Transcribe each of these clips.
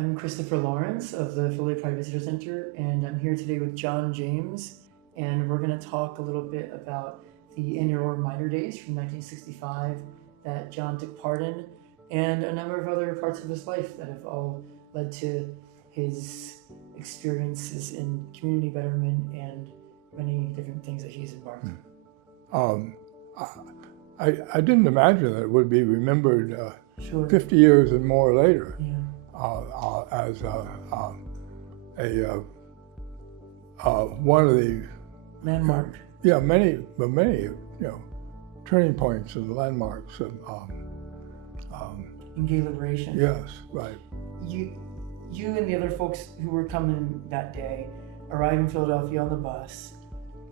I'm Christopher Lawrence of the Philly Pride Visitor Center, and I'm here today with John James, and we're going to talk a little bit about the annual Reminder Days from 1965 that John took part in, and a number of other parts of his life that have all led to his experiences in community betterment and many different things that he's embarked on. I didn't imagine that it would be remembered Sure. 50 years and more later. Yeah. As one of the Landmark. many turning points and landmarks of In gay liberation. yes, right. You and the other folks who were coming that day arrive in Philadelphia on the bus,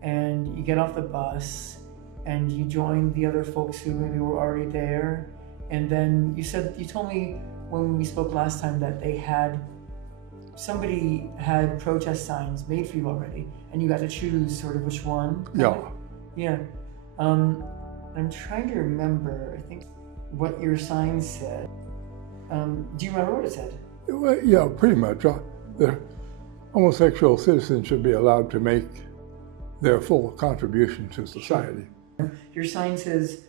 and you get off the bus and you join the other folks who maybe were already there, and then you told me when we spoke last time that somebody had protest signs made for you already, and you got to choose sort of which one. Yeah. I'm trying to remember, I think, what your sign said. Do you remember what it said? Well, yeah, pretty much. The homosexual citizens should be allowed to make their full contribution to society. Sure. Your sign says,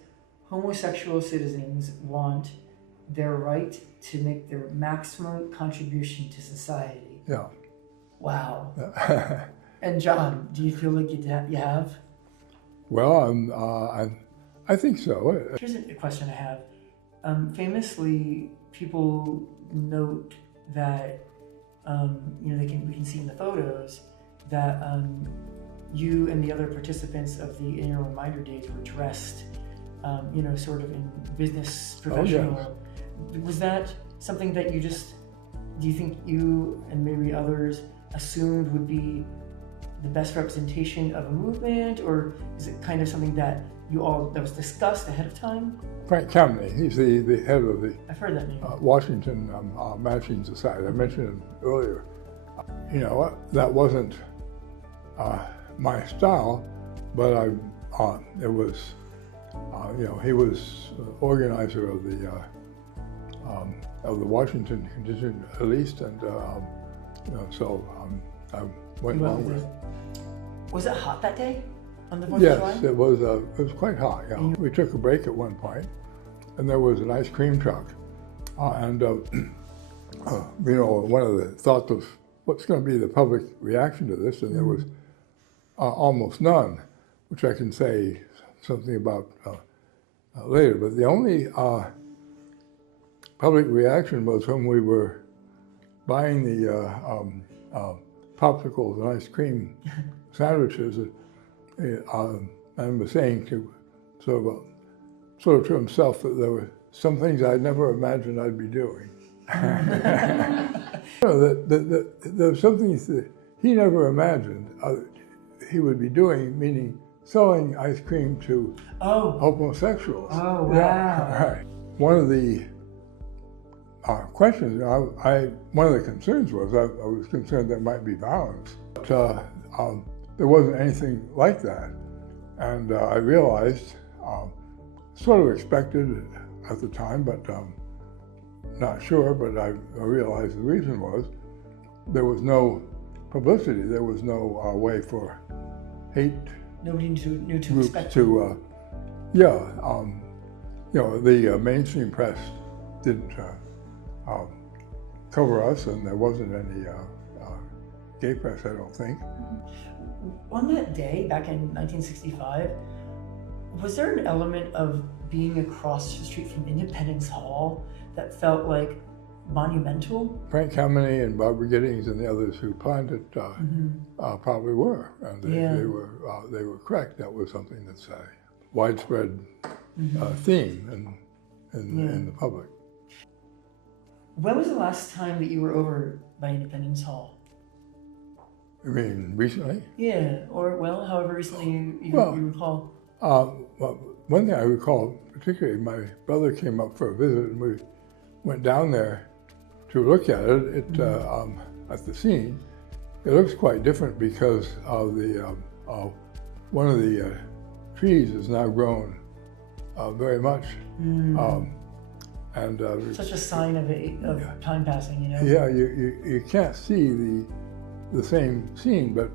homosexual citizens want their right to make their maximum contribution to society. Yeah. Wow. And John, do you feel like you have? Well, I think so. Here's a question I have. Famously, people note that we can see in the photos that you and the other participants of the annual Reminder Days were dressed, sort of in business professional. Oh, yes. Was that something that do you think you and maybe others assumed would be the best representation of a movement, or is it kind of something that that was discussed ahead of time? Frank Kameny, he's the head of the I've heard that name. Washington Matching Society. I mentioned him earlier. That wasn't my style, but it was, he was organizer of the Washington contingent at least, and so I went along with it. Was it hot that day on the 4th of July? Yes, it was quite hot. Yeah, we took a break at one point, and there was an ice cream truck, and one of the thoughts of what's going to be the public reaction to this, and there was almost none, which I can say something about later. But the only public reaction was when we were buying the popsicles and ice cream sandwiches. And was saying sort of to himself that there were some things I'd never imagined I'd be doing. There were some things that he never imagined he would be doing, meaning selling ice cream to homosexuals. Oh, wow. Yeah, right. One of the questions, one of the concerns was I was concerned there might be violence, but there wasn't anything like that. And I realized, sort of expected at the time, but not sure, but I realized the reason was there was no publicity, there was no way for hate Nobody knew to groups expect to, the mainstream press didn't cover us, and there wasn't any gay press, I don't think. On that day, back in 1965, was there an element of being across the street from Independence Hall that felt like monumental? Frank Kameny and Barbara Giddings and the others who planned it probably were, and they were correct. That was something that's a widespread theme in the public. When was the last time that you were over by Independence Hall? You mean recently? Yeah, or however recently you recall. One thing I recall particularly, my brother came up for a visit, and we went down there to look at it. At the scene, it looks quite different because of one of the trees is now grown very much. And such a sign of time passing, you know. yeah, you can't see the same scene, but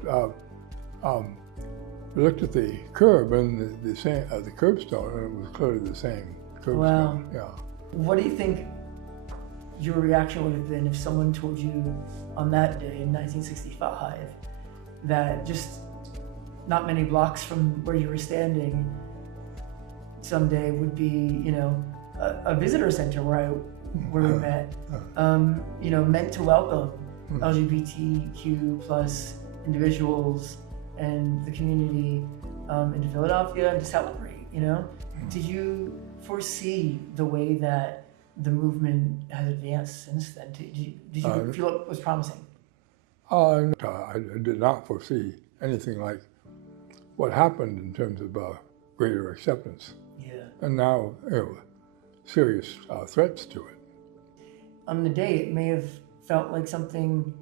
we looked at the curb and the same the curbstone, and it was clearly the same curbstone. Wow. Yeah. What do you think your reaction would have been if someone told you on that day in 1965 that just not many blocks from where you were standing someday would be, you know, a visitor center where we met, you know, meant to welcome LGBTQ plus individuals and the community into Philadelphia and to celebrate, you know? Did you foresee the way that the movement has advanced since then? Did you feel it was promising? I did not foresee anything like what happened in terms of greater acceptance. Yeah. And now, you know, serious threats to it. On the day, it may have felt like something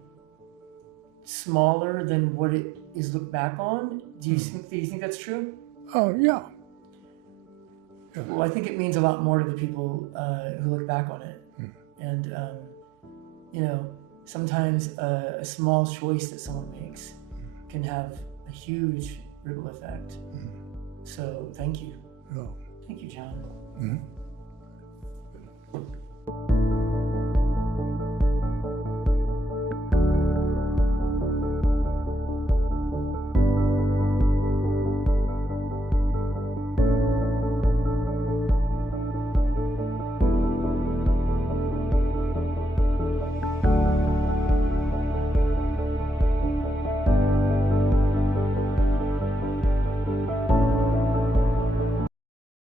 smaller than what it is looked back on. Do you think that's true? Oh, yeah. Well, I think it means a lot more to the people who look back on it. And, you know, sometimes a small choice that someone makes can have a huge ripple effect. So thank you. No. Thank you, John. Mm-hmm.